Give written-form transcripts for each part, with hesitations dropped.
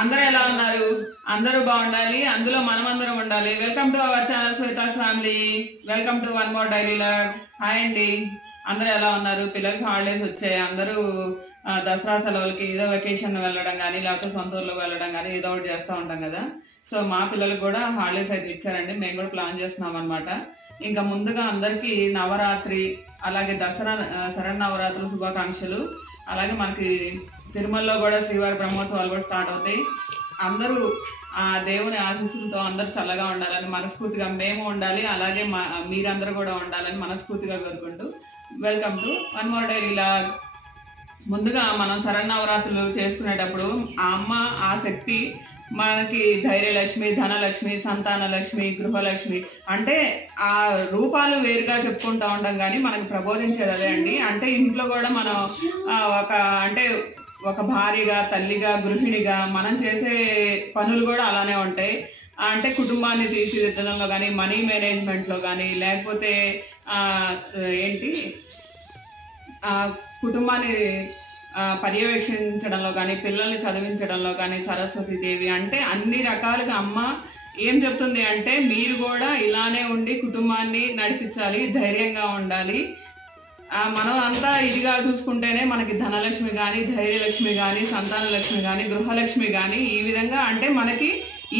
అందరూ ఎలా ఉన్నారు? అందరూ బాగుండాలి, అందులో మనమందరం ఉండాలి. Welcome to our channel Shweta's family. Welcome to one more daily log. Hi అండి, అందరూ ఎలా ఉన్నారు? పిల్లలకి హాలిడేస్ వచ్చాయి. అందరూ దసరా సెలవులకి ఏదో వెకేషన్ వెళ్ళడం కానీ లేకపోతే సొంత ఊర్లోకి వెళ్ళడం కానీ ఏదో ఒకటి చేస్తూ ఉంటాం కదా. సో మా పిల్లలకు కూడా హాలిడేస్ అయితే ఇచ్చారండి. మేము కూడా ప్లాన్ చేస్తున్నాం అనమాట. ఇంకా ముందుగా అందరికీ నవరాత్రి అలాగే దసరా శరన్నవరాత్రులు శుభాకాంక్షలు. అలాగే మనకి తిరుమలలో కూడా శ్రీవారి బ్రహ్మోత్సవాలు కూడా స్టార్ట్ అవుతాయి. అందరూ ఆ దేవుని ఆశీస్సులతో అందరూ చల్లగా ఉండాలని మనస్ఫూర్తిగా మేము ఉండాలి, అలాగే మీరందరూ కూడా ఉండాలని మనస్ఫూర్తిగా కోరుకుంటూ welcome to one more daily log. ముందుగా మనం శరన్నవరాత్రులు చేసుకునేటప్పుడు ఆ అమ్మ ఆ శక్తి మనకి ధైర్యలక్ష్మి, ధనలక్ష్మి, సంతానలక్ష్మి, గృహలక్ష్మి అంటే ఆ రూపాలు వేరుగా చెప్పుకుంటూ ఉంటాం కానీ మనకు ప్రబోధించేది అదే అండి. అంటే ఇంట్లో కూడా మనం ఒక భార్యగా, తల్లిగా, గృహిణిగా మనం చేసే పనులు కూడా అలానే ఉంటాయి. అంటే కుటుంబాన్ని తీర్చిదిద్దడంలో కానీ, మనీ మేనేజ్మెంట్లో కానీ, లేకపోతే కుటుంబాన్ని పర్యవేక్షించడంలో కానీ, పిల్లల్ని చదివించడంలో కానీ సరస్వతీదేవి అంటే అన్ని రకాలుగా అమ్మ ఏం చెప్తుంది అంటే మీరు కూడా ఇలానే ఉండి కుటుంబాన్ని నడిపించాలి, ధైర్యంగా ఉండాలి. మనం అంతా ఇదిగా చూసుకుంటేనే మనకి ధనలక్ష్మి కానీ, ధైర్యలక్ష్మి కానీ, సంతానలక్ష్మి కానీ, గృహలక్ష్మి కానీ ఈ విధంగా అంటే మనకి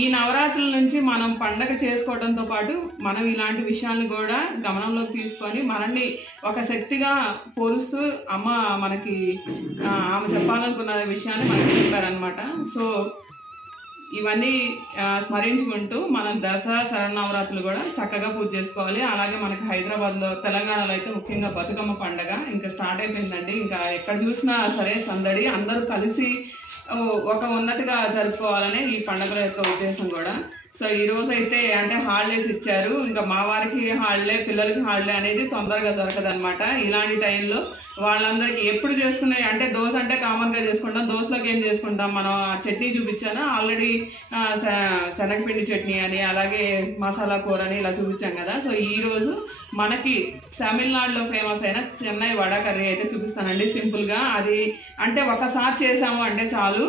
ఈ నవరాత్రుల నుంచి మనం పండగ చేసుకోవడంతో పాటు మనం ఇలాంటి విషయాలను కూడా గమనంలోకి తీసుకొని మనల్ని ఒక శక్తిగా పోలుస్తూ అమ్మ మనకి ఆమె చెప్పాలనుకున్న విషయాన్ని మనకి చెప్పారనమాట. సో ఇవన్నీ స్మరించుకుంటూ మనం దసరా శరన్నవరాత్రులు కూడా చక్కగా పూజ చేసుకోవాలి. అలాగే మనకి హైదరాబాద్లో, తెలంగాణలో అయితే ముఖ్యంగా బతుకమ్మ పండగ ఇంకా స్టార్ట్ అయిపోయిందండి. ఇంకా ఎక్కడ చూసినా సరే సందడి, అందరూ కలిసి ఒక ఉన్నతిగా జరుపుకోవాలనే ఈ పండుగల యొక్క ఉద్దేశం కూడా. సో ఈ రోజు అయితే అంటే హాలిడేస్ ఇచ్చారు. ఇంకా మా వారికి హాలిడే, పిల్లలకి హాలిడే అనేది తొందరగా దొరకదు అనమాట. ఇలాంటి టైంలో వాళ్ళందరికీ ఎప్పుడు చేసుకునే అంటే దోశ అంటే కామన్గా చేసుకుంటాం. దోశలోకి ఏం చేసుకుంటాం మనం? చట్నీ చూపించాను ఆల్రెడీ, శనగపిండి చట్నీ అని, అలాగే మసాలా కూర అని ఇలా చూపించాం కదా. సో ఈరోజు మనకి తమిళనాడులో ఫేమస్ అయిన చెన్నై వడ కర్రీ అయితే చూపిస్తానండి. సింపుల్గా అది అంటే ఒకసారి చేసాము అంటే చాలు,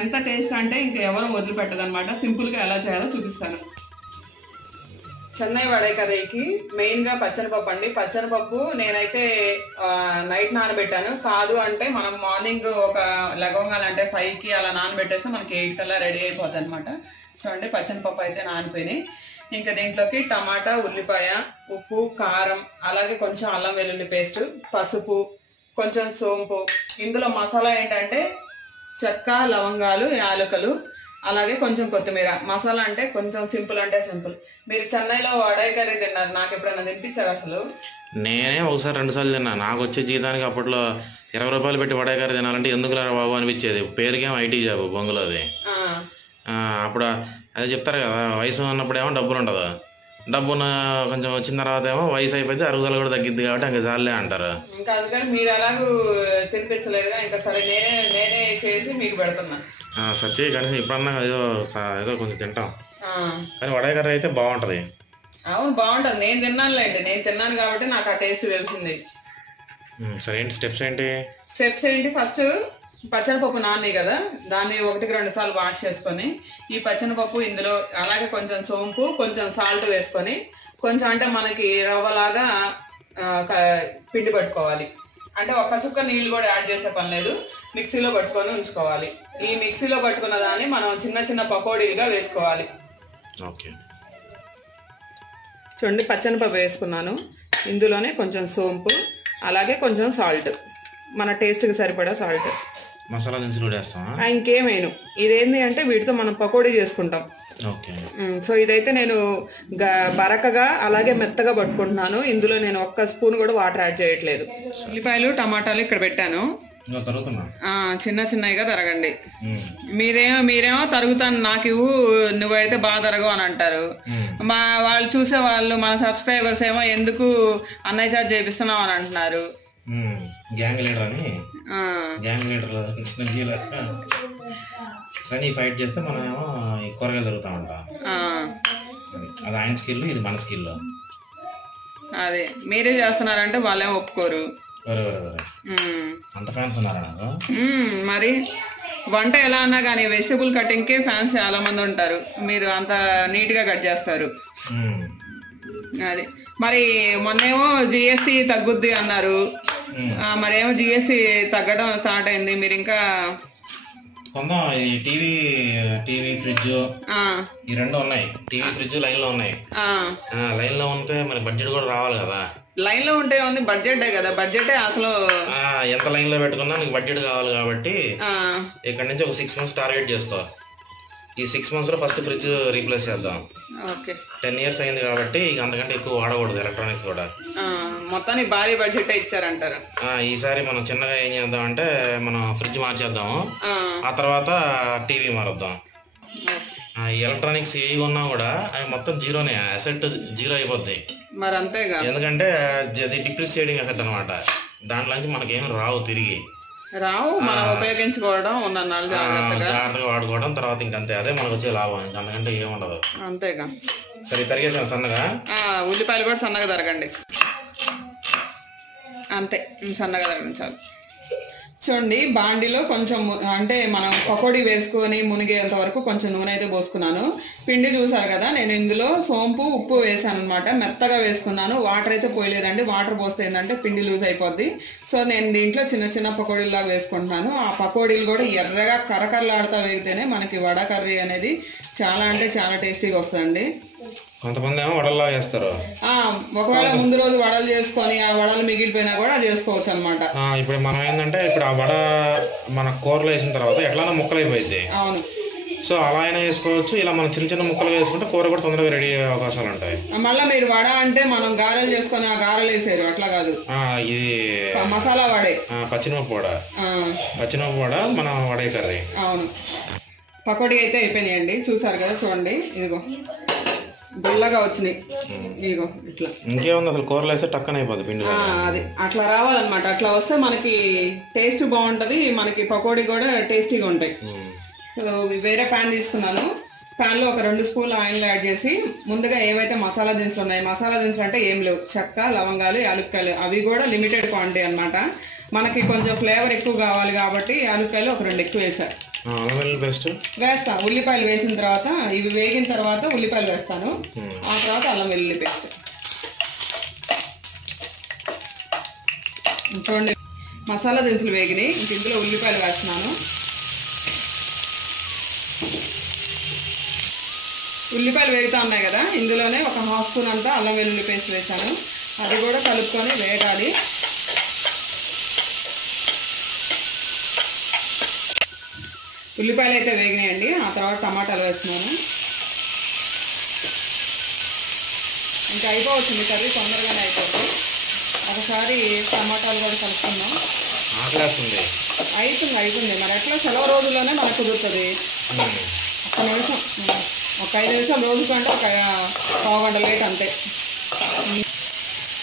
ఎంత టేస్ట్ అంటే ఇంకా ఎవరు వదిలిపెట్టదు అనమాట. సింపుల్గా ఎలా చేయాలో చూపిస్తాను. చెన్నై వడ కర్రీకి మెయిన్గా పచ్చనిపప్పు అండి. పచ్చనిపప్పు నేనైతే నైట్ నానబెట్టాను. కాదు అంటే మనం మార్నింగ్ ఒక లగవంగాలంటే 5కి అలా నానబెట్టేస్తే మనకి 8 కల్లా రెడీ అయిపోతుంది అనమాట. చూడండి పచ్చనిపప్పు అయితే నానిపోయినాయి. ఇంకా దీంట్లోకి టమాటా, ఉల్లిపాయ, ఉప్పు, కారం, అలాగే కొంచెం అల్లం వెల్లుల్లి పేస్ట్, పసుపు, కొంచెం సోంపు. ఇందులో మసాలా ఏంటంటే చెక్క, లవంగాలు, యాలకులు, అలాగే కొంచెం కొత్తిమీర. మసాలా అంటే కొంచెం సింపుల్ అంటే సింపుల్. మీరు చెన్నైలో వడాయి కర్రీ తిన్నారు, నాకు ఎప్పుడైనా తినిపించారు అసలు? నేనే ఒకసారి 2 సార్లు తిన్నా. నాకు వచ్చే జీతానికి అప్పట్లో 20 రూపాయలు పెట్టి వడాయి కర్రీ తినాలంటే ఎందుకురా బాబు అనిపించేది. పేరుకేమో ఐటీ జాబ్ బొంగులోది. అప్పుడు అదే చెప్తారు కదా, వయసు ఉన్నప్పుడేమో డబ్బులు ఉండదు, డబ్బున కొంచెం వచ్చిన తర్వాత ఏమో వయసు అయిపోతే అరుగుదల కూడా తగ్గిద్ది కాబట్టి ఇంకా చాలే అంటారు. ఇంకా అందుకని మీరు ఎలాగూ తినిపించలేదుగా, ఇంకా సరే నేనే చేసి మీకు పెడుతున్నా. సచ్చి కనీసం ఇప్పుడన్నా ఏదో కొంచెం తింటాం. కానీ వడాయి కర్రీ అయితే బాగుంటుంది. అవును బాగుంటుంది, నేను తిన్నానులేండి. నేను తిన్నాను కాబట్టి నాకు ఆ టేస్ట్ తెలిసింది. సరే ఏంటి స్టెప్స్ ఏంటి? ఫస్ట్ పచ్చనిపప్పు నాని కదా, దాన్ని 1కి 2 సార్లు వాష్ చేసుకొని ఈ పచ్చనిపప్పు ఇందులో, అలాగే కొంచెం సోంపు, కొంచెం సాల్ట్ వేసుకొని కొంచెం అంటే మనకి రవ్వలాగా పిండి పట్టుకోవాలి. అంటే ఒక్క చుక్క నీళ్ళు కూడా యాడ్ చేసే పని లేదు, మిక్సీలో పట్టుకొని ఉంచుకోవాలి. ఈ మిక్సీలో పట్టుకున్న దాన్ని మనం చిన్న చిన్న పకోడీలుగా వేసుకోవాలి. ఓకే, చూడండి పచ్చనిపప్పు వేసుకున్నాను. ఇందులోనే కొంచెం సోంపు, అలాగే కొంచెం సాల్ట్, మన టేస్ట్కి సరిపడా సాల్ట్, మసాలా దినుసులు వేస్తాం. ఇంకేమైనా ఇదేంటి అంటే వీటితో మనం పకోడీ చేసుకుంటాం. సో ఇదైతే నేను బరకగా అలాగే మెత్తగా పట్టుకుంటున్నాను. ఇందులో నేను 1 స్పూన్ కూడా వాటర్ యాడ్ చేయట్లేదు. ఉల్లిపాయలు, టమాటాలు ఇక్కడ పెట్టాను, చిన్న చిన్నగా తరగండి. మీరేమో తరుగుతాను నాకు ఇవ్వు, నువ్వైతే బాగా తరగవు అని అంటారు. వాళ్ళు చూసే వాళ్ళు, మన సబ్స్క్రైబర్స్ ఏమో ఎందుకు అన్నయ్య చార్జ్ చేపిస్తున్నావు అని అంటున్నారు. గ్యాంగ్ లీడర్ అని, గ్యాంగ్ లీడర్ కానీ ఫైట్ చేస్తే మనం ఏమో ఈ కూరగాయలు తిరుగుతా ఉంటాం. అది ఆయన స్కిల్, ఇది మన స్కిల్. అదే మీరే చేస్తున్నారంటే వాళ్ళేమో ఒప్పుకోరు. అంత ఫ్యాన్స్ ఉన్నారా నాకు? మరి వంట ఎలా అన్నా కానీ వెజిటబుల్ కటింగ్కి ఫ్యాన్స్ చాలా మంది ఉంటారు, మీరు అంత నీట్గా కట్ చేస్తారు. అది మరి మొన్నేమో జిఎస్టీ తగ్గుద్ది అన్నారు, మరేమో జిఎస్టీ తగ్గడం స్టార్ట్ అయింది, మీరు ఇంకా కొందాం. ఈ టీవీ ఫ్రిడ్జ్ ఈ రెండు ఉన్నాయి. టీవీ ఫ్రిడ్జ్ లైన్ లో ఉన్నాయి. లైన్ లో ఉంటే మరి బడ్జెట్ కూడా రావాలి కదా. లైన్ లో ఉంటే ఉంది బడ్జెట్ కదా, బడ్జెటే అసలు ఎంత లైన్ లో పెట్టుకున్నా నీకు బడ్జెట్ కావాలి కాబట్టి ఇక్కడ నుంచి ఒక 6 months టార్గెట్ చేసుకో. ఈ 6 months లో ఫస్ట్ ఫ్రిడ్జ్ రీప్లేస్ చేద్దాం. 10 years అయింది కాబట్టి ఇక అంతకంటే ఎక్కువ వాడకూడదు ఎలక్ట్రానిక్స్ కూడా. మొత్తానికి భారీ బడ్జెట్ ఇచ్చారంటారు. ఈసారి మనం చిన్నగా ఏం చేద్దాం అంటే మనం ఫ్రిడ్జ్ మార్చేద్దాము, ఆ తర్వాత టీవీ మారుద్దాం. ఈ ఎలక్ట్రానిక్స్ ఏ ఉన్నా కూడా అవి మొత్తం జీరోనే, అసెట్ జీరో అయిపోద్ది. మరి అంతేగా, ఎందుకంటే అది డిప్రిసియేటింగ్ అసెట్ అనమాట. దాంట్లోంచి మనకేం రావు, తిరిగి రావు. మనం ఉపయోగించుకోవడం జాగ్రత్తగా వాడుకోవడం, తర్వాత ఇంకంతే. అదే మనకు వచ్చే లాభం, అందుకంటే ఏముండదు. అంతేగా. సరే తరిగేసాను సన్నగా. ఉల్లిపాయలు కూడా సన్నగా తరగండి, అంతే సన్నగా తరగండి చాలు. చూడండి బాండిలో కొంచెం అంటే మనం పకోడీ వేసుకొని మునిగేంత వరకు కొంచెం నూనె అయితే పోసుకున్నాను. పిండి చూసారు కదా, నేను ఇందులో సోంపు ఉప్పు వేసాను అనమాట. మెత్తగా వేసుకున్నాను, వాటర్ అయితే పోయలేదండి. వాటర్ పోస్తే ఏంటంటే పిండి లూజ్ అయిపోద్ది. సో నేను దీంట్లో చిన్న చిన్న పకోడీలాగా వేసుకుంటున్నాను. ఆ పకోడీలు కూడా ఎర్రగా కరకరలాడుతూ వేగితేనే మనకి వడ కర్రీ అనేది చాలా అంటే చాలా టేస్టీగా వస్తుందండి. కొంతమంది ఏమో వడల్లా చేస్తారు. ఒకవేళ ముందు రోజు వడలు చేసుకొని ఆ వడలు మిగిలిపోయినా కూడా చేసుకోవచ్చు అనమాట. ఇప్పుడు మనం ఏంటంటే ఇప్పుడు ఆ వడ మన కూరలో వేసిన తర్వాత ఎట్లా ముక్కలు అయిపోయింది. అవును, సో అలా అయినా వేసుకోవచ్చు. ఇలా మనం చిన్న చిన్న ముక్కలు వేసుకుంటే కూర కూడా తొందరగా రెడీ అయ్యే అవకాశాలు ఉంటాయి. మళ్ళీ మీరు వడ అంటే మనం గారెలు చేసుకొని ఆ గారెలు వేసారు, అట్లా కాదు. ఇది మసాలా వడే, పచ్చిమిరప వడ మన వడే కర్రీ. అవును, పకోడీ అయితే అయిపోయినాయండి. చూసారు కదా, చూడండి ఇదిగో గుల్లగా వచ్చినాయి. ఇదిగో ఇట్లా ఇంకేముంది, అసలు కూరలో వేస్తే టక్కన అయిపోతుంది పిండి. అది అట్లా రావాలన్నమాట. అట్లా వస్తే మనకి టేస్ట్ బాగుంటుంది, మనకి పకోడీ కూడా టేస్టీగా ఉంటాయి. సో వేరే ప్యాన్ తీసుకున్నాను. ప్యాన్లో ఒక 2 స్పూన్లు ఆయిల్ యాడ్ చేసి ముందుగా ఏవైతే మసాలా దినుసులు ఉన్నాయి, మసాలా దినుసులు అంటే ఏం లేవు, చెక్క, లవంగాలు, యాలుక్కాయలు, అవి కూడా లిమిటెడ్ క్వాంటిటీ అనమాట. మనకి కొంచెం ఫ్లేవర్ ఎక్కువ కావాలి కాబట్టి యాలుక్కాయలు ఒక 2 ఎక్కువ వేసాను. వేస్తా. ఉల్లిపాయలు వేసిన తర్వాత ఇవి వేగిన తర్వాత ఉల్లిపాయలు వేస్తాను, ఆ తర్వాత అల్లం వెల్లుల్లి పేస్ట్. చూడండి మసాలా దినుసులు వేగినాయి, ఇందులో ఉల్లిపాయలు వేస్తున్నాను. ఉల్లిపాయలు వేగుతూ ఉన్నాయి కదా, ఇందులోనే ఒక 1/2 స్పూన్ అంతా అల్లం వెల్లుల్లి పేస్ట్ వేసాను. అది కూడా కలుపుకొని వేగాలి. ఉల్లిపాయలు అయితే వేగినాయండి, ఆ తర్వాత టమాటాలు వేస్తున్నాను. ఇంకా అయిపోవచ్చింది కర్రీ, తొందరగానే అయిపోతుంది. ఒకసారి టమాటాలు కూడా కలుపుకుందాం. అయిపోయింది మరి ఎట్లా, సెలవు రోజుల్లోనే మనకు కుదురుతుంది. ఒక నిమిషం, ఒక 5 నిమిషాలు రోజు కంటే ఒక 1/2 గంట లేట్ అంతే.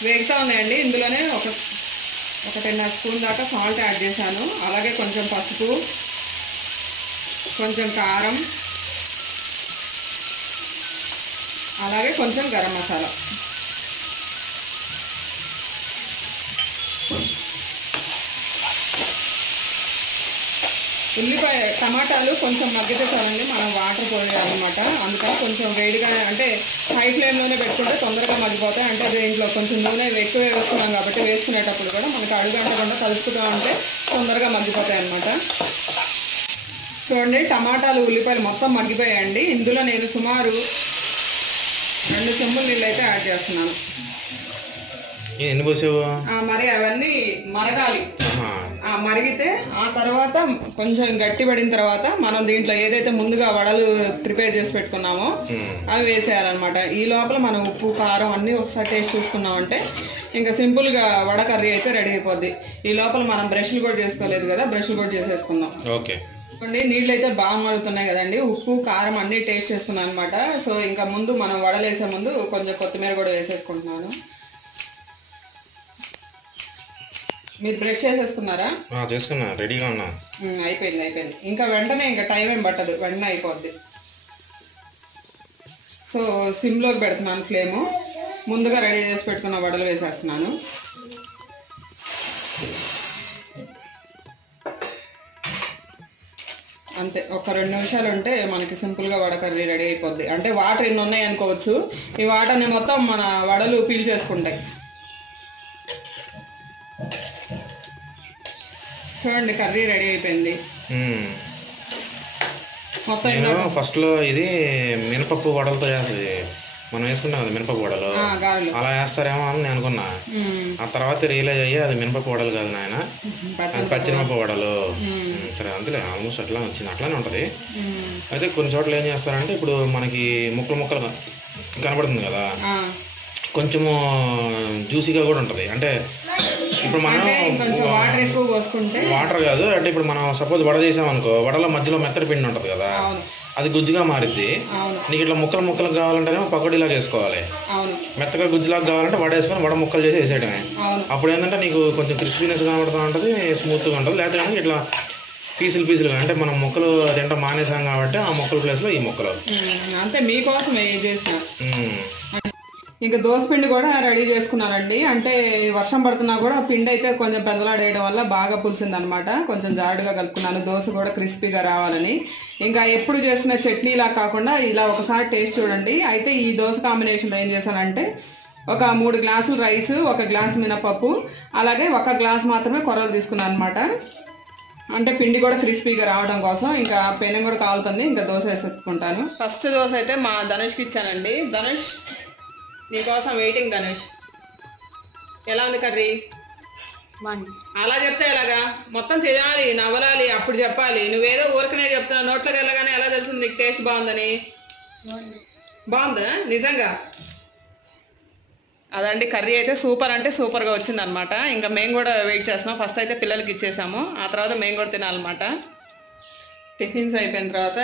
వేగుతూ ఉన్నాయండి. ఇందులోనే ఒక 1.5 స్పూన్ దాకా సాల్ట్ యాడ్ చేశాను. అలాగే కొంచెం పసుపు, కొంచెం కారం, అలాగే కొంచెం గరం మసాలా. ఉల్లిపాయ టమాటాలు కొంచెం మగ్గితే చాలండి, మనం వాటర్ పోయాలన్నమాట. అందుకని కొంచెం వేడిగా అంటే హై ఫ్లేమ్లోనే పెట్టుకుంటే తొందరగా మగ్గిపోతాయి. అంటే దీంట్లో కొంచెం నూనె ఎక్కువ వేస్తున్నాం కాబట్టి వేసుకునేటప్పుడు కూడా మనకి అడుగంటకుండా కలుపుతూ ఉంటే తొందరగా మగ్గిపోతాయి అన్నమాట. చూడండి టమాటాలు ఉల్లిపాయలు మొత్తం మగ్గిపోయాయండి. ఇందులో నేను సుమారు 2 చెంబుల నీళ్ళు అయితే యాడ్ చేస్తున్నాను. మరి అవన్నీ మరగాలి. మరిగితే ఆ తర్వాత కొంచెం గట్టి పడిన తర్వాత మనం దీంట్లో ఏదైతే ముందుగా వడలు ప్రిపేర్ చేసి పెట్టుకున్నామో అవి వేసేయాలన్నమాట. ఈ లోపల మనం ఉప్పు, కారం అన్నీ ఒకసారి టేస్ట్ చూసుకున్నామంటే ఇంకా సింపుల్గా వడ కర్రీ అయితే రెడీ అయిపోద్ది. ఈ లోపల మనం బ్రష్లు కూడా చేసుకోలేదు కదా, బ్రష్లు కూడా చేసేసుకుందాం. ఓకే, నీళ్ళు అయితే బాగా మరుగుతున్నాయి కదండి. ఉప్పు, కారం అన్నీ టేస్ట్ చేసుకున్నాను అనమాట. సో ఇంకా ముందు మనం వడలు వేసే ముందు కొంచెం కొత్తిమీర కూడా వేసేసుకుంటున్నాను. మీరు బ్రష్ చేసేసుకున్నారా? చేసుకున్నా, రెడీగా ఉన్నా. అయిపోయింది. ఇంకా వెంటనే ఇంకా టైం ఏం పట్టదు, వెంటనే అయిపోద్ది. సో సిమ్లోకి పెడుతున్నాను ఫ్లేము. ముందుగా రెడీ చేసి పెట్టుకున్న వడలు వేసేస్తున్నాను. అంతే. ఒక 2 నిమిషాలు ఉంటే మనకి సింపుల్గా వడ కర్రీ రెడీ అయిపోద్ది. అంటే వాటర్ ఎన్ని ఉన్నాయి అనుకోవచ్చు, ఈ వాటర్ని మొత్తం మన వడలు పీల్చేసుకుంటాయి. చూడండి కర్రీ రెడీ అయిపోయింది మొత్తం. ఫస్ట్లో ఇది మినపప్పు వడలతో చేస్తుంది, మనం వేసుకుంటాం కదా మినపప్పు వడలు, అలా వేస్తారేమో అని నేను అనుకున్నా. ఆ తర్వాత రియలైజ్ అయ్యి అది మినపప్పు వడలు కాదు నాయన, అది పచ్చిమిరప వడలు. సరే అంతలే, ఆల్మోస్ట్ అట్లా వచ్చింది, అట్లానే ఉంటుంది. అయితే కొన్ని చోట్ల ఏం చేస్తారంటే ఇప్పుడు మనకి ముక్కలు ముక్కలు కనబడుతుంది కదా, కొంచెము జ్యూసీగా కూడా ఉంటుంది. అంటే ఇప్పుడు మనం వాటర్ కాదు, అంటే ఇప్పుడు మనం సపోజ్ వడ చేసామనుకో, వడలో మధ్యలో మెత్తడి పిండి ఉంటుంది కదా, అది గుజ్జుగా మారిద్ది. నీకు ఇట్లా ముక్కలు ముక్కలు కావాలంటేనేమో పకోడీలాగా వేసుకోవాలి, మెత్తగా గుజ్జులాగా కావాలంటే వడ వేసుకొని వడ ముక్కలు చేసి వేసేయడమే. అప్పుడు ఏంటంటే నీకు కొంచెం క్రిస్పీనెస్ కనబడుతూ ఉంటుంది, స్మూత్గా ఉంటుంది. లేకపోతే కానీ ఇట్లా పీసులుగా, అంటే మనం ముక్కలు తింటాం మానేసాం కాబట్టి ఆ ముక్కల ప్లేస్లో ఈ ముక్కలు అంతే. మీకోసం చేసిన ఇంకా దోసపిండి కూడా రెడీ చేసుకున్నానండి. అంటే వర్షం పడుతున్నా కూడా పిండి అయితే కొంచెం పెద్దలాడేయడం వల్ల బాగా పులిసిందనమాట. కొంచెం జారుడుగా కలుపుకున్నాను, దోశ కూడా క్రిస్పీగా రావాలని. ఇంకా ఎప్పుడు చేసుకున్న చట్నీలా కాకుండా ఇలా ఒకసారి టేస్ట్ చూడండి. అయితే ఈ దోశ కాంబినేషన్లో ఏం చేశానంటే ఒక 3 గ్లాసులు రైస్, 1 గ్లాసు మినపప్పు, అలాగే 1 గ్లాస్ మాత్రమే కొర్రలు తీసుకున్నాను అనమాట. అంటే పిండి కూడా క్రిస్పీగా రావడం కోసం. ఇంకా పెనం కూడా కాలుతుంది, ఇంకా దోశ వేసేసుకుంటాను. ఫస్ట్ దోశ అయితే మా ధనుష్కి ఇచ్చానండి. ధనుష్ నీకోసం వెయిటింగ్. ధనుష్ ఎలా ఉంది కర్రీ? అలా చెప్తే ఎలాగా? మొత్తం తినాలి, నవ్వలాలి, అప్పుడు చెప్పాలి. నువ్వేదో ఊరికనే చెప్తున్నావు, నోట్లోకి వెళ్ళగానే ఎలా తెలిసింది నీకు టేస్ట్ బాగుందని? బాగుందా నిజంగా? అదండి కర్రీ అయితే సూపర్ అంటే సూపర్గా వచ్చింది అనమాట. ఇంకా మేము కూడా వెయిట్ చేస్తున్నాం. ఫస్ట్ అయితే పిల్లలకి ఇచ్చేసాము, ఆ తర్వాత మేము కూడా తినాలన్నమాట. టిఫిన్స్ అయిపోయిన తర్వాత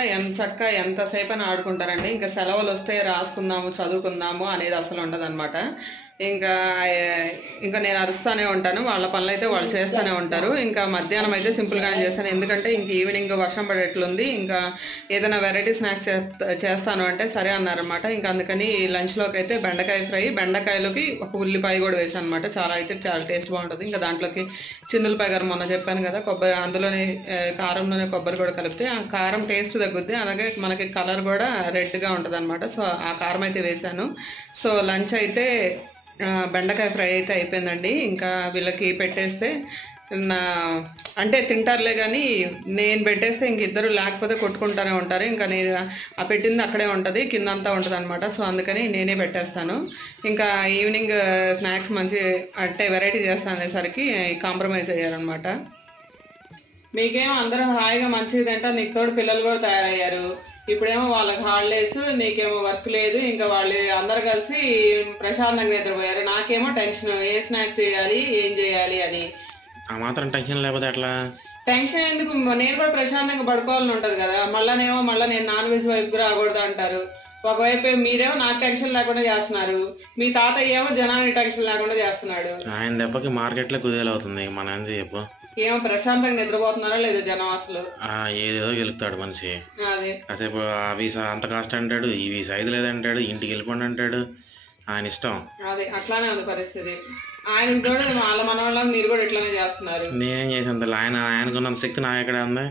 ఎంతసేపు అని ఆడుకుంటారండి. ఇంకా సెలవులు వస్తే రాసుకుందాము, చదువుకుందాము అనేది అసలు ఉండదు అనమాట. ఇంకా నేను అరుస్తూనే ఉంటాను, వాళ్ళ పనులు అయితే వాళ్ళు చేస్తూనే ఉంటారు. ఇంకా మధ్యాహ్నం అయితే సింపుల్గానే చేస్తాను, ఎందుకంటే ఇంక ఈవినింగ్ వర్షం పడేట్లుంది. ఇంకా ఏదైనా వెరైటీ స్నాక్స్ చేస్తాను అంటే సరే అన్నారనమాట. ఇంకా అందుకని లంచ్లోకి అయితే బెండకాయ ఫ్రై, బెండకాయలోకి 1 ఉల్లిపాయ కూడా వేసాను అనమాట. చాలా టేస్ట్ బాగుంటుంది. ఇంకా దాంట్లోకి చిన్నులపాయ గారు మొన్న చెప్పాను కదా, కొబ్బరి అందులోనే కారంలోనే కొబ్బరి కూడా కలిపితే ఆ కారం టేస్ట్ తగ్గుద్ది, అలాగే మనకి కలర్ కూడా రెడ్గా ఉంటుంది అనమాట. సో ఆ కారం అయితే వేసాను. సో లంచ్ అయితే బెండకాయ ఫ్రై అయితే అయిపోయిందండి. ఇంకా వీళ్ళకి పెట్టేస్తే అంటే తింటారులే, కానీ నేను పెట్టేస్తే ఇంక ఇద్దరు లేకపోతే కొట్టుకుంటూనే ఉంటారు. ఇంకా నేను ఆ పెట్టింది అక్కడే ఉంటుంది, కిందంతా ఉంటుంది అనమాట. సో అందుకని నేనే పెట్టేస్తాను. ఇంకా ఈవినింగ్ స్నాక్స్ మంచి అంటే వెరైటీ చేస్తాను అనేసరికి కాంప్రమైజ్ అయ్యారనమాట. మీకేమో అందరూ హాయిగా మంచిగా తింటారు, నీకు తోడు పిల్లలు కూడా తయారయ్యారు. ఇప్పుడేమో వాళ్ళకి హాలిడేస్, నీకేమో వర్క్ లేదు. ఇంకా వాళ్ళు అందరు కలిసి ప్రశాంతంగా నిద్రపోయారు. నాకేమో టెన్షన్, ఏ స్నాక్స్ చేయాలి, ఏం చేయాలి అని. ఆ మాత్రం టెన్షన్ లేకపోతే ఎట్లా? టెన్షన్ ఎందుకు, నేను కూడా ప్రశాంతంగా పడుకోవాలని ఉంటది కదా. మళ్ళీ నేను నాన్ వెజ్ వైపు రాకూడదు అంటారు. ఒకవైపు మీరేమో నాకు టెన్షన్ లేకుండా చేస్తున్నారు, మీ తాతయ్య ఏమో జనానికి టెన్షన్ లేకుండా చేస్తున్నాడు. ఆయన దెబ్బకి మార్కెట్లో కుదేలవుతుంది. మన చెప్పు, ఏమో ప్రశాంతంగా నిద్రపోతున్నారో లేదో జనం అసలు. ఏదేదో గెలుపుతాడు మనిషి. కాసేపు ఆ వీసా అంత కాస్ట్ అంటాడు, ఈ వీసా 5 లేదంటాడు, ఇంటికి వెళ్ళిపోండి అంటాడు, ఆయన ఇష్టం. అదే అట్లానే ఉంది పరిస్థితి. ఆయన కూడా వాళ్ళ మన వాళ్ళకి మీరు కూడా ఇట్లానే చేస్తున్నారు. నేనేం చేసాను, ఆయనకున్నంత శక్తి నా ఎక్కడ ఉంది?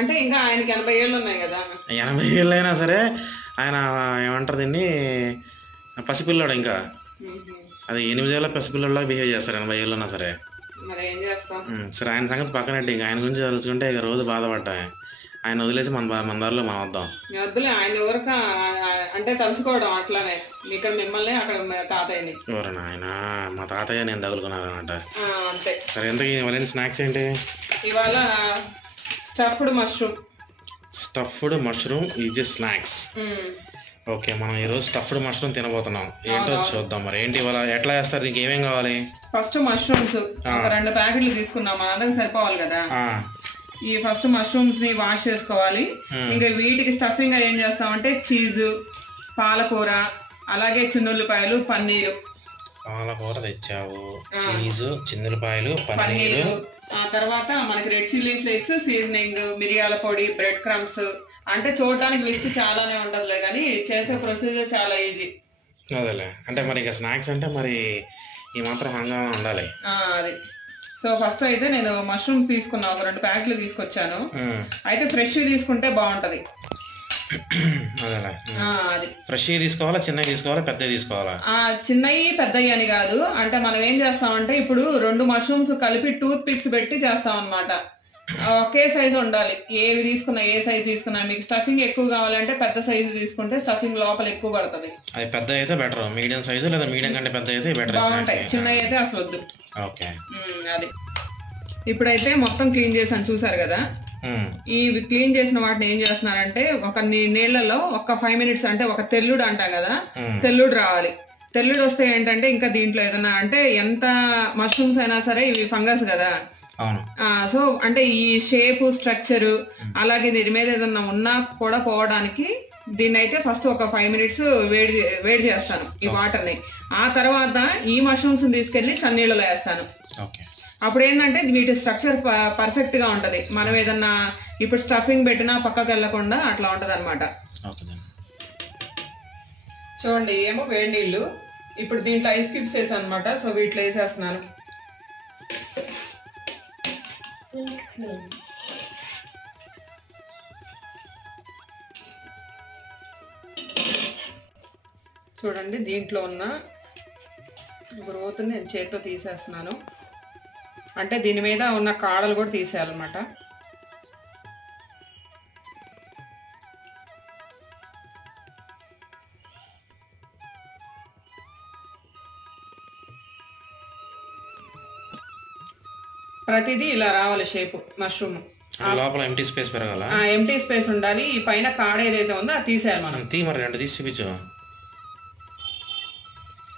అంటే ఇంకా ఆయనకి 80 ఏళ్ళు ఉన్నాయి కదా. 80 ఏళ్ళు అయినా సరే ఆయన ఏమంటారు దీన్ని, పసిపిల్లాడు. ఇంకా అది 8 ఏళ్ళ పసిపిల్లలాగా బిహేవ్ చేస్తారు 80 ఏళ్ళు ఉన్నా సరే. మరి ఏం చేస్తాం? సరే ఆయన సంగతి పక్కనట్టు, ఇంకా ఆయన గురించి తెలుసుకుంటే ఇక రోజు బాధపడ్డా. ఆయన వదిలేసి మన దారిలో మనం వద్దాం. వద్దులే ఆయన ఎవరిక అంటే తలుచుకోవడం అట్లానే, ఇక్కడ మిమ్మల్ని అక్కడ తాతయ్యని. ఎవరన్నా ఆయన? మా తాతయ్య నేను తగులుకున్నాను అనమాట. అంతే. సరే ఎంతకి ఇవాళ స్నాక్స్ ఏంటి? ఇవాళ stuffed mushroom is snacks. Okay, మనం ఈరోజు స్టఫ్డ్ మష్రూమ్ తినబోతున్నాం. ఏంటో చూద్దాం. మరి ఏంటి ఇవాళ ఎట్లా చేస్తారు? నీకు ఏమేం కావాలి? ఫస్ట్ మష్రూమ్స్ 2 ప్యాకెట్లు తీసుకున్నాం, మన అందరికి సరిపోవాలి కదా. ఈ ఫస్ట్ మష్రూమ్స్ ని వాష్ చేసుకోవాలి. ఇంకా వీటికి స్టఫింగ్ ఏం చేస్తామంటే చీజ్, పాలకూర, అలాగే చిన్నుల్లిపాయలు, పన్నీరు. పాలకూర తెచ్చావు, చీజ్, చిన్నుల్లిపాయలు, పన్నీరు. ఆ తర్వాత మనకి రెడ్ చిల్లీ ఫ్లేక్స్, సీజనింగ్, మిరియాల పొడి, బ్రెడ్ క్రమ్స్. అంటే చూడడానికి లిస్ట్ చాలానే ఉంటదిలే, కానీ చేసే ప్రొసీజర్ చాలా ఈజీ. అదేలే, అంటే మరి ఇక స్నాక్స్ అంటే మరి ఈ మాత్రం హంగామా ఉండాలి. అది. సో సో ఫస్ట్ అయితే నేను మష్రూమ్స్ తీసుకున్నా, ఒక 2 ప్యాకెట్లు తీసుకొచ్చాను. అయితే ఫ్రెష్ తీసుకుంటే బాగుంటది. అది ఫ్రెష్ తీసుకోవాలా, చిన్నవి తీసుకోవాలా, పెద్దవి తీసుకోవాలా? చిన్నవి పెద్దవి అని కాదు, అంటే మనం ఏం చేస్తామంటే ఇప్పుడు 2 మష్రూమ్స్ కలిపి టూత్ పిక్స్ పెట్టి చేస్తాం అన్నమాట. ఒకే సైజు ఉండాలి. ఏవి తీసుకున్నా, ఏ సైజు తీసుకున్నా, మీకు స్టఫింగ్ ఎక్కువ కావాలంటే పెద్ద సైజు తీసుకుంటే స్టఫింగ్ లోపల ఎక్కువ పడుతుంది. అది పెద్ద అయితే బెటర్, మీడియం సైజు లేదా మీడియం కంటే పెద్ద అయితే బెటర్, బాగుంటాయి. చిన్నవి అయితే అసలు వద్దు. ఓకే, అది ఇప్పుడైతే మొత్తం క్లీన్ చేసాను, చూసారు కదా. ఈ క్లీన్ చేసిన వాటిని ఏం చేస్తున్నారంటే ఒక నీళ్లలో ఒక 5 minutes, అంటే ఒక తెల్లుడు అంటాం కదా, తెల్లుడు రావాలి. తెల్లుడు వస్తే ఏంటంటే ఇంకా దీంట్లో ఏదన్నా అంటే ఎంత మష్రూమ్స్ అయినా సరే ఇవి ఫంగస్ కదా, సో అంటే ఈ షేప్ స్ట్రక్చర్ అలాగే దీని మీద ఏదన్నా ఉన్నా కూడా పోవడానికి దీన్ని అయితే ఫస్ట్ ఒక 5 minutes వేడి చేస్తాను ఈ వాటర్ ని. ఆ తర్వాత ఈ మష్రూమ్స్ తీసుకెళ్లి చన్నీళ్ళలో వేస్తాను. అప్పుడు ఏంటంటే వీటి స్ట్రక్చర్ పర్ఫెక్ట్ గా ఉంటది. మనం ఏదన్నా ఇప్పుడు స్టఫింగ్ పెట్టినా పక్కకు వెళ్లకుండా అట్లా ఉంటది అనమాట. చూడండి, ఏమో వేడి నీళ్లు. ఇప్పుడు దీంట్లో ఐస్ క్యూబ్స్ వేసాను అనమాట. సో వీటిలో వేసేస్తున్నాను. చూడండి, దీంట్లో ఉన్న గ్రోత్ నేను చేతితో తీసేస్తున్నాను. అంటే దీని మీద ఉన్న కాడలు కూడా తీసేయాలన్నమాట. ప్రతిదీ ఇలా రావాలి షేప్. మష్రూమ్ లోపల ఎంటీ స్పేస్ పెరగాల, ఎంటీ స్పేస్ ఉండాలి. ఈ పైన కాడ ఏదైతే ఉందో అది తీసేయాలి మనం. మరి 2 తీసి చూపించు.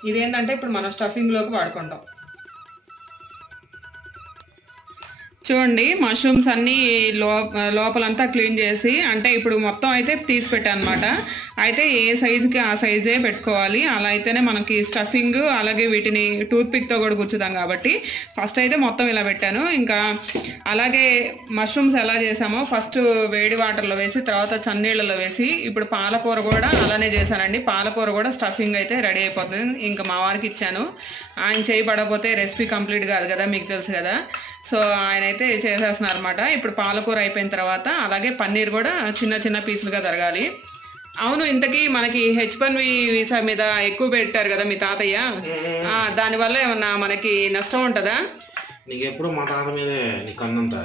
ఇదేంటంటే ఇప్పుడు మనం స్టఫింగ్ లోకి వాడుకుంటాం. చూడండి, మష్రూమ్స్ అన్నీ లోపలంతా క్లీన్ చేసి, అంటే ఇప్పుడు మొత్తం అయితే తీసి పెట్టాను అనమాట. అయితే ఏ సైజుకి ఆ సైజే పెట్టుకోవాలి. అలా అయితేనే మనకి స్టఫింగ్ అలాగే వీటిని టూత్ పిక్తో కూడా గుచ్చుతాం కాబట్టి ఫస్ట్ అయితే మొత్తం ఇలా పెట్టాను. ఇంకా అలాగే మష్రూమ్స్ ఎలా చేసామో ఫస్ట్ వేడి వాటర్లో వేసి తర్వాత చన్నీళ్ళలో వేసి ఇప్పుడు పాలకూర కూడా అలానే చేశానండి. పాలకూర కూడా స్టఫింగ్ అయితే రెడీ అయిపోతుంది. ఇంకా మా వారికి ఇచ్చాను. ఆయన చేయబడకపోతే రెసిపీ కంప్లీట్ కాదు కదా, మీకు తెలుసు కదా. సో ఆయన అయితే చేసేస్తున్నారు అనమాట. ఇప్పుడు పాలకూర అయిపోయిన తర్వాత అలాగే పన్నీర్ కూడా చిన్న చిన్న పీసులుగా తరగాలి. అవును, ఇంతకీ మనకి H1B వీసా మీద ఎక్కువ పెట్టారు కదా మీ తాతయ్య, దానివల్ల ఏమన్నా మనకి నష్టం ఉంటుందా? నీకు ఎప్పుడు మా తాత మీదే నీకు అన్నంతా.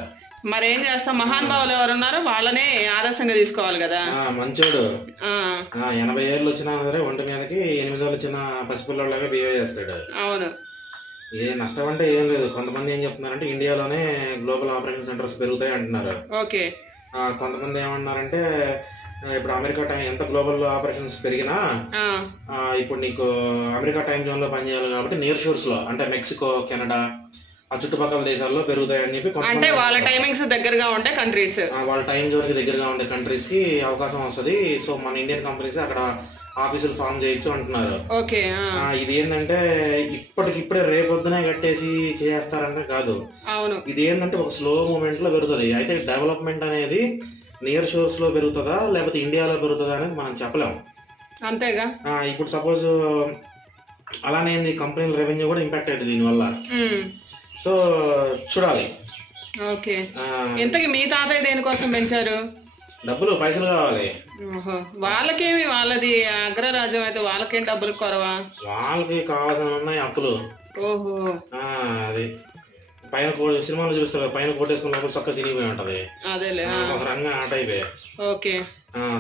మరేం చేస్తాం, మహానుభావులు ఎవరున్నారో వాళ్ళనే ఆదర్శంగా తీసుకోవాలి కదా. మంచోడు 80 ఏళ్ళు వచ్చినా సరే ఒంటి మీదకి 8 ఏళ్ళు వచ్చిన పసిపిల్లలాగా బిహేవ్ చేస్తాడు. అవును, ఏ నష్టం అంటే ఏం లేదు. కొంతమంది ఏం చెప్తున్నారంటే ఇండియాలోనే గ్లోబల్ ఆపరేషన్ సెంటర్స్ పెరుగుతాయి అంటున్నారు. ఓకే. కొంతమంది ఏమంటున్నారంటే ఇప్పుడు అమెరికా టైం ఎంత గ్లోబల్ ఆపరేషన్స్ పెరిగినా ఇప్పుడు నీకు అమెరికా టైం జోన్ లో పనిచేయాలి కాబట్టి నియర్ షోర్స్ లో అంటే మెక్సికో, కెనడా ఆ చుట్టుపక్కల దేశాల్లో పెరుగుతాయని చెప్పి, అంటే వాళ్ళ టైమింగ్స్ దగ్గరగా ఉండే కంట్రీస్, వాళ్ళ టైం జోన్ కి దగ్గరగా ఉండే కంట్రీస్ కి అవకాశం వస్తుంది. సో మన ఇండియన్ కంపెనీస్ అక్కడ ఆఫీసులు ఫామ్ చేయొచ్చు అంటున్నారు. ఇది ఏంటంటే ఇప్పటికిప్పుడే రేపొద్దునే కట్టేసి చేస్తారంటే కాదు. ఇది ఏంటంటే ఒక స్లో మూమెంట్ లో పెరుగుతుంది. అయితే డెవలప్మెంట్ అనేది నియర్ షోర్స్ లో పెరుగుతుందా లేకపోతే ఇండియాలో పెరుగుతుందా అనేది మనం చెప్పలేము. అంతేగా. ఇప్పుడు సపోజ్ అలానే కంపెనీల రెవెన్యూ కూడా ఇంపాక్ట్ అవుతుంది దీనివల్ల. సో చూడాలి. ఓకే. ఎంతకి మీ తాతయ్య దేనికోసం పెంచారు? డబ్బులు, పైసలు కావాలి. వాళ్ళకేమి, వాళ్ళది అగ్రరాజ్యం అయితే వాళ్ళకేం డబ్బులు కొరవా? వాళ్ళకి కావాల్సిన ఉన్నాయి అప్పులు. ఓహో, అది పైన సినిమాలో చూస్తారు, పైన కోటేసుకున్నప్పుడు చక్క సినిపోయి ఉంటది. అదేలే, ఒక రంగం ఆట అయిపోయి. ఓకే.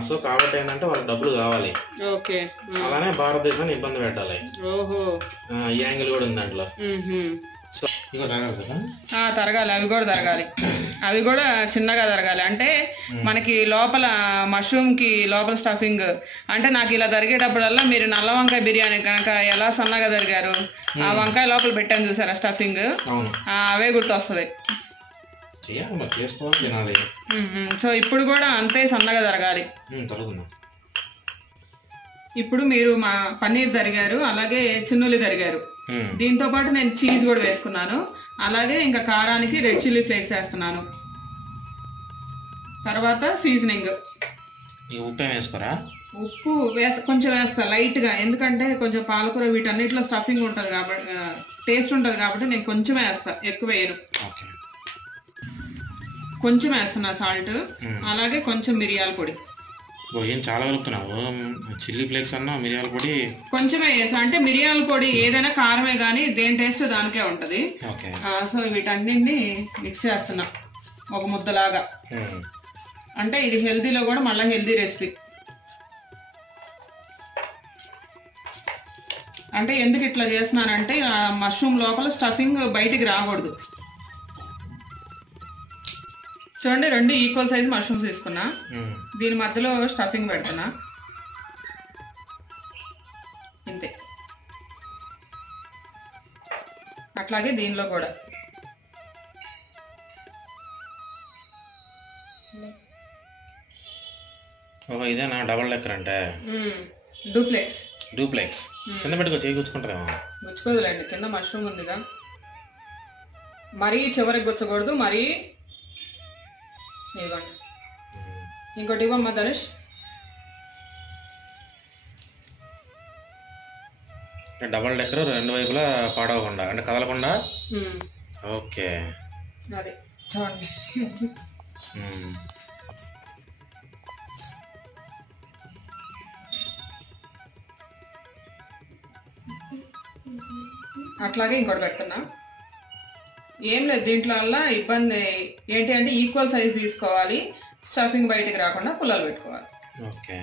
సో కాబట్టి ఏంటంటే వాళ్ళకి డబ్బులు కావాలి. ఓకే. అలానే భారతదేశాన్ని ఇబ్బంది పెట్టాలి. ఓహో, ఈ యాంగిల్ కూడా ఉంది దాంట్లో. తరగాలి, అవి కూడా తరగాలి. అవి కూడా చిన్నగా తరగాలి. అంటే మనకి లోపల మష్రూమ్ కి లోపల స్టఫింగ్ అంటే నాకు ఇలా తరిగేటప్పుడల్లా మీరు నల్ల వంకాయ బిర్యానీ కనుక ఎలా సన్నగా తరిగారు, ఆ వంకాయ లోపల పెట్టాను చూసారా స్టఫింగ్, అవే గుర్తొస్తుంది. సో ఇప్పుడు కూడా అంతే సన్నగా తరగాలి. ఇప్పుడు మీరు మా పన్నీర్ తరిగారు, అలాగే చిన్నులు తరిగారు. దీంతో పాటు నేను చీజ్ కూడా వేసుకున్నాను. అలాగే ఇంకా కారానికి రెడ్ చిల్లీ ఫ్లేక్స్ వేస్తున్నాను. తర్వాత సీజనింగ్, ఉప్పు వేసుకోరా? ఉప్పు కొంచెం వేస్తా లైట్ గా, ఎందుకంటే కొంచెం పాలకూర వీటన్నిటిలో స్టఫింగ్ ఉంటుంది కాబట్టి టేస్ట్ ఉంటుంది కాబట్టి నేను కొంచెం వేస్తా, ఎక్కువ వేయను. కొంచెం వేస్తున్నా సాల్ట్, అలాగే కొంచెం మిరియాల పొడి. ఏం చాలా కలుపుతున్నావు, చిల్లీ ఫ్లేక్స్ అన్నా మిరియాల పొడి కొంచెమే వేసా. అంటే మిరియాల పొడి ఏదైనా కారమే కానీ దేని టేస్ట్ దానికే ఉంటది. సో వీటన్నింటినీ మిక్స్ చేస్తున్నా ఒక ముద్దలాగా. అంటే ఇది హెల్తీలో కూడా మళ్ళీ హెల్తీ రెసిపీ. అంటే ఎందుకు ఇట్లా చేస్తున్నానంటే మష్రూమ్ లోపల స్టఫింగ్ బయటికి రాకూడదు. చూడండి 2 ఈక్వల్ సైజ్ మష్రూమ్స్ తీసుకున్నా, దీని మధ్యలో స్టఫింగ్ పెడుతున్నా ఇంతే. అట్లాగే దీనిలో కూడా ఇదేనా డబల్ డెక్కర్ అంటే? డూప్లెక్స్ కింద పెట్టుకో, చేయి గుచ్చుకుంటారేమో. గుచ్చుకోదులేండి, కింద మష్రూమ్ ఉందిగా. మరీ చివరికి గుచ్చకూడదు, మరీ. ఇదిగోండి ఇంకోటి ఇవ్వమ్మా ధనుష్. డబల్ డెక్కర్ 2 వైపులా పాడవకుండా అంటే కదలకుండా. ఓకే అదే చూడండి. అట్లాగే ఇంకోటి పెడుతున్నా. ఏం లేదు దీంట్లో వల్ల ఇబ్బంది ఏంటి అంటే ఈక్వల్ సైజ్ తీసుకోవాలి, స్టఫింగ్ బయటికి రాకుండా పుల్లలు పెట్టుకోవాలి. ఓకే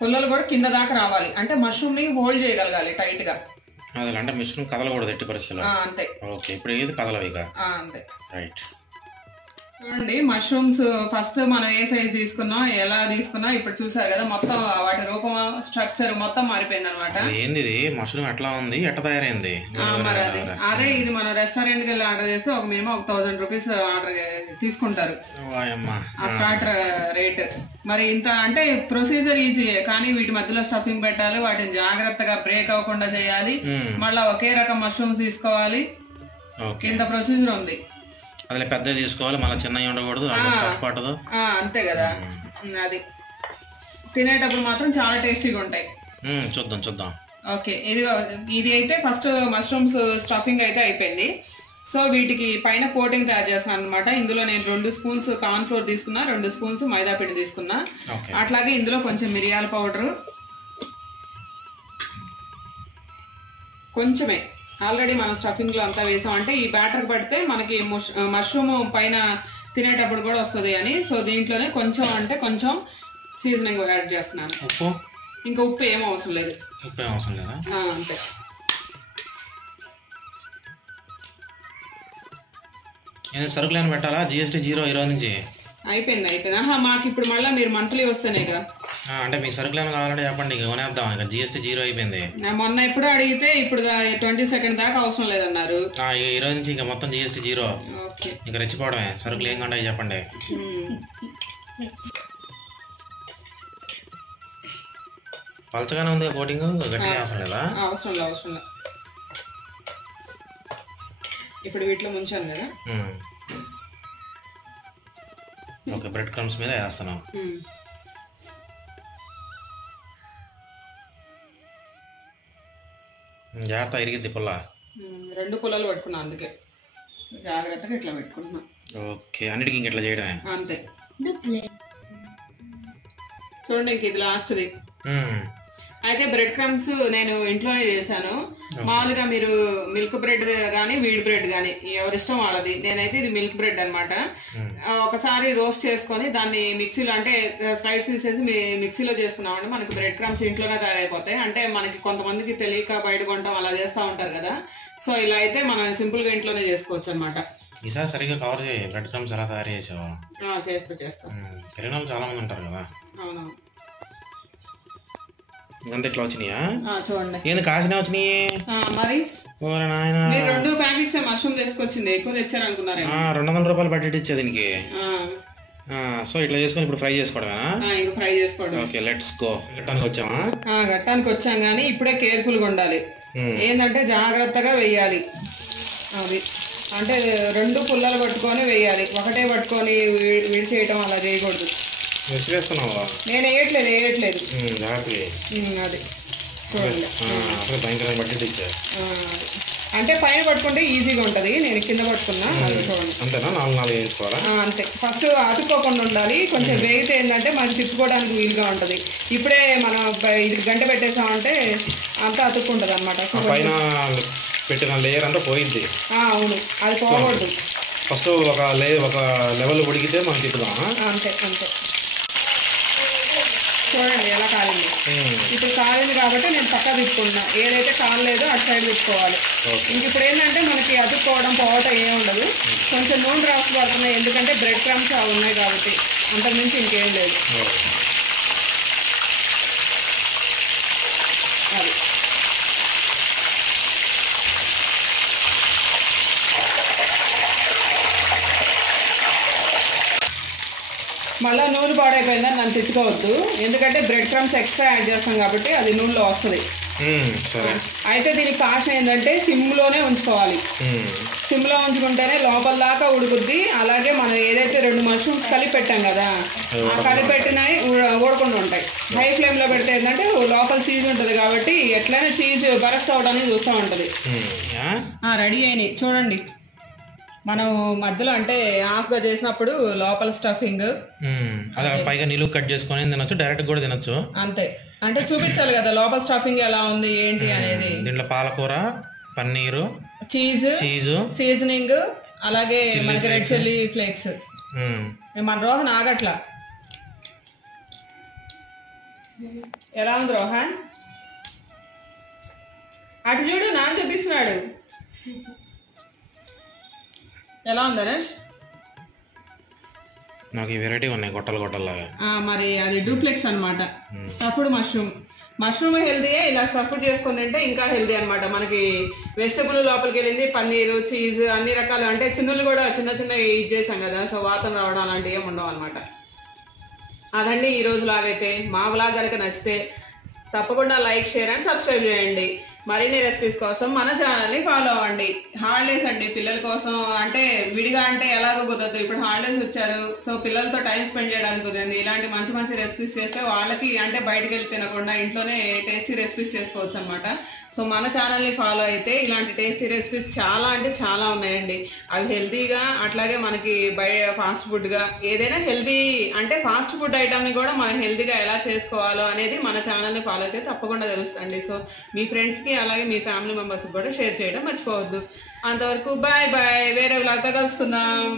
పుల్లలు కూడా కింద దాకా రావాలి. అంటే మష్రూమ్ ని హోల్డ్ చేయగలగాలి టైట్ గా. అదే అంటే మష్రూమ్ కదలకూడదు ఎట్టి పరిస్థితుల్లో. అంతే. ఓకే ఇప్పుడు ఏది కదలవు ఇక. అంతే రైట్. చూడండి మష్రూమ్స్ ఫస్ట్ మనం ఏ సైజ్ తీసుకున్నాం, ఎలా తీసుకున్నా ఇప్పుడు చూసారు కదా, మొత్తం వాటి రూపం స్ట్రక్చర్ మొత్తం మారిపోయింది అనమాట. ఏంది ఇది మష్రూమ్ ఎట్లా ఉంది, ఎట్లా తయారైంది? అదే ఇది మనం రెస్టారెంట్ కి వెళ్ళి ఆర్డర్ చేస్తే ఒక మినిమం 1000 రూపీస్ ఆర్డర్ తీసుకుంటారు, ఆ స్టార్టర్ రేట్. మరి ఇంత అంటే ప్రొసీజర్ ఈజీయే, కానీ వీటి మధ్యలో స్టఫింగ్ పెట్టాలి, వాటిని జాగ్రత్తగా బ్రేక్ అవ్వకుండా చేయాలి, మళ్ళీ ఒకే రకం మష్రూమ్స్ తీసుకోవాలి, ఇంత ప్రొసీజర్ ఉంది. అదే పెద్ద తీసుకోవాలి, మళ్ళీ చిన్నవి ఉండకూడదు, పట్టదు. అంతే కదా. అది తినేటప్పుడు మాత్రం చాలా టేస్టీగా ఉంటాయి. చూద్దాం. ఓకే ఇది అయితే ఫస్ట్ మష్రూమ్స్ స్టఫింగ్ అయితే అయిపోయింది. సో వీటికి పైన కోటింగ్ తయారు చేస్తున్నాను అనమాట. ఇందులో నేను 2 స్పూన్స్ కార్న్ ఫ్లోర్ తీసుకున్నా, 2 స్పూన్స్ మైదా పిండి తీసుకున్నా. అట్లాగే ఇందులో కొంచెం మిరియాల పౌడర్, కొంచెమే ఆల్రెడీ మనం స్టఫింగ్ లో అంతా వేసాం. అంటే ఈ బ్యాటర్ పడితే మనకి మష్రూమ్ పైన తినేటప్పుడు కూడా వస్తుంది అని. సో దీంట్లోనే కొంచెం అంటే కొంచెం సీజనింగ్ యాడ్ చేస్తున్నాను. ఇంకా ఉప్పు ఏం అవసరం లేదు. అంతే. సరుకులు ఏమైనా పెట్టాలా? GST 0 ఈరోజు నుంచి అయిపోయింది. మాకు ఇప్పుడు మళ్ళీ మీరు మంత్లీ వస్తేనే కదా. అంటే మీ సరుకులు ఏమైనా కావాలంటే చెప్పండి, కొనేద్దాం. ఇక GST 0 అయిపోయింది. మొన్న ఎప్పుడు అడిగితే ఇప్పుడు 22 దాకా అవసరం లేదన్నారు. ఈ రోజు నుంచి ఇంకా మొత్తం GST 0. ఇంకా రెచ్చిపోవడమే. సరుకులు ఏం కావాలి చెప్పండి. పలచగానే ఉంది కోటింగ్, గట్టిగా అవసరం లేదా? అవసరం లేదు. ఇప్పుడు వీటిలో ముంచాను కదా. ఓకే బ్రెడ్ క్రమ్స్ మీద వేస్తున్నాం. జాగ్రత్త ఇరిగిద్ది పుల్ల. 2 పుల్లలు పట్టుకున్నా, అందుకే జాగ్రత్తగా ఇట్లా పెట్టుకుంటున్నా. ఓకే అన్నిటికీ ఇంక ఇట్లా చేయడమే. అంతే. చూడండి ఇంక ఇది లాస్ట్ది. అయితే బ్రెడ్ క్రమ్స్ నేను ఇంట్లోనే చేశాను. మామూలుగా మీరు మిల్క్ బ్రెడ్ కానీ వీడ్ బ్రెడ్ కానీ ఎవరిష్టం వాళ్ళది. నేనైతే ఇది మిల్క్ బ్రెడ్ అనమాట. ఒకసారి రోస్ట్ చేసుకొని దాన్ని మిక్సీలో అంటే స్లైడ్స్ తీసేసి మిక్సీలో చేసుకున్నామంటే మనకి బ్రెడ్ క్రమ్స్ ఇంట్లోనే తయారైపోతాయి. అంటే మనకి కొంతమందికి తెలియక బయట కొంటాం అలా చేస్తూ ఉంటారు కదా. సో ఇలా అయితే మనం సింపుల్ గా ఇంట్లోనే చేసుకోవచ్చు అనమాట. ఈసారి సరిగ్గా కవర్ చేయి. బ్రెడ్ క్రమ్స్ ఎలా తయారు చేసావు? చేస్తా. తెలియని వాళ్ళు చాలా మంది ఉంటారు కదా. అవునవును. అంత ఇట్లా వచ్చినాయా? చూడండి ఏంది కాసిన వచ్చినాయి మరి. 2 ప్యాకెట్స్ మష్రూమ్ తీసుకొచ్చింది, ఎక్కువ తెచ్చారు అనుకున్నారు. 200 రూపాయలు బడ్జెట్ ఇచ్చే దీనికి. సో ఇట్లా చేసుకొని ఇప్పుడు ఫ్రై చేసుకోవడమేనా? ఇంకా ఫ్రై చేసుకోవడం. Okay let's go. గట్టానికి వచ్చాం కానీ ఇప్పుడే కేర్ఫుల్ గా ఉండాలి. ఏంటంటే జాగ్రత్తగా వేయాలి. అది అంటే 2 పుల్లలు పట్టుకొని వేయాలి, ఒకటే పట్టుకొని విడిచేయటం అలా చేయకూడదు. నేను వేయట్లేదు. అది చూడండి. అసలు భయంకరంగా పట్టి ఇచ్చారు. అంటే పైన పట్టుకుంటే ఈజీగా ఉంటుంది, నేను కింద పట్టుకున్నా. అది చూడండి. అంతేనా? 4 వేయించుకోవాలా? అంతే. ఫస్ట్ అతుక్కోకుండా ఉండాలి. కొంచెం వేగితే ఏంటంటే మనకి తిప్పుకోవడానికి వీలుగా ఉంటుంది. ఇప్పుడే మనం ఇది గంట పెట్టేసామంటే అంతా అతుక్కుంటుంది అనమాట. పైన పెట్టిన లేయర్ అంతా పోయిద్ది. అవును, అది పోకూడదు. ఫస్ట్ ఒక లెవెల్ ఉడికితే మనం తిప్పుదాం. అంతే అంతే. చూడండి ఎలా కాలింది. ఇప్పుడు కాలింది కాబట్టి నేను పక్కా తిప్పుకున్నా. ఏదైతే కాలలేదో అటు సైడ్ తిప్పుకోవాలి. ఇంక ఇప్పుడు ఏంటంటే మనకి అతుక్కోవడం పోవటం ఏమి ఉండదు. కొంచెం నూనె డ్రాప్స్ పడుతున్నాయి, ఎందుకంటే బ్రెడ్ క్రమ్స్ అవి ఉన్నాయి కాబట్టి. అంతకుమించి ఇంకేం లేదు. అది మళ్ళీ నూనె పాడైపోయిందని నన్ను తిట్టుకోవద్దు, ఎందుకంటే బ్రెడ్ క్రమ్స్ ఎక్స్ట్రా యాడ్ చేస్తాం కాబట్టి అది నూనెలో వస్తుంది. అయితే దీనికి కాషన్ ఏంటంటే సిమ్లోనే ఉంచుకోవాలి. సిమ్లో ఉంచుకుంటేనే లోపల దాకా ఉడుకుద్ది. అలాగే మనం ఏదైతే 2 మష్రూమ్స్ కలిపి పెట్టాం కదా, ఆ కలిపి పెట్టినవి ఊడకుండా ఉంటాయి. హై ఫ్లేమ్లో పెడితే ఏంటంటే లోపల చీజ్ ఉంటుంది కాబట్టి ఎట్లయినా చీజ్ బరస్ట్ అవడానికి చూస్తూ ఉంటుంది. రెడీ అయినాయి చూడండి. మనం మధ్యలో అంటే హాఫ్గా చేసినప్పుడు లోపల స్టఫింగ్ పైగా నిలువు కట్ చేసుకొని తినొచ్చు, డైరెక్ట్ కూడా తినొచ్చు. అంతే. అంటే చూపించాలి కదా లోపల స్టఫింగ్ ఎలా ఉంది ఏంటి అనేది. దీంట్లో పాలకూర, పన్నీరు, చీజ్, సీజనింగ్, అలాగే మనకి రెడ్ చిల్లీ ఫ్లేక్స్. మన రోహన్ ఆగట్లా. ఎలా ఉంది రోహన్? అటు చూడు, నాన్న చూపిస్తున్నాడు. ఎలా ఉంది అనేష్? నాకు ఈ వెరైటీ ఉన్నాయి గొట్టలాగా. మరి అది డూప్లెక్స్ అనమాట. స్టఫ్డ్ మష్రూమ్ హెల్దీయే. ఇలా స్టఫ్డ్ చేసుకుని తింటే ఇంకా హెల్దీ అనమాట. మనకి వెజిటబుల్ లోపలికి వెళ్ళింది, పన్నీరు, చీజ్, అన్ని రకాలు. అంటే చిన్నులు కూడా చిన్న ఇది చేసాం కదా, సో వాతం రావడం అలాంటివి ఏమి ఉండవు అనమాట. అదండి ఈ రోజు లాగైతే. మా వ్లాగ్ కనుక నచ్చితే తప్పకుండా లైక్, షేర్ అండ్ సబ్స్క్రైబ్ చేయండి. మరిన్ని రెసిపీస్ కోసం మన ఛానల్ని ఫాలో అవ్వండి. హాలిడేస్ అండి పిల్లల కోసం, అంటే విడిగా అంటే ఎలాగో కుదరదు. ఇప్పుడు హాలిడేస్ వచ్చారు, సో పిల్లలతో టైం స్పెండ్ చేయడానికి కుదిరింది. ఇలాంటి మంచి మంచి రెసిపీస్ చేస్తే వాళ్ళకి అంటే బయటకు వెళ్ళి తినకుండా ఇంట్లోనే టేస్టీ రెసిపీస్ చేసుకోవచ్చు అనమాట. సో మన ఛానల్ని ఫాలో అయితే ఇలాంటి టేస్టీ రెసిపీస్ చాలా అంటే చాలా ఉన్నాయండి. అవి హెల్తీగా, అట్లాగే మనకి ఫాస్ట్ ఫుడ్గా ఏదైనా హెల్తీ అంటే ఫాస్ట్ ఫుడ్ ఐటమ్ని కూడా మనం హెల్తీగా ఎలా చేసుకోవాలో అనేది మన ఛానల్ని ఫాలో అయితే తప్పకుండా తెలుస్తుంది. సో మీ ఫ్రెండ్స్కి అలాగే మీ ఫ్యామిలీ మెంబర్స్కి కూడా షేర్ చేయడం మర్చిపోవద్దు. అంతవరకు బాయ్ బాయ్. వేరే వ్లాగ్తో కలుసుకుందాం.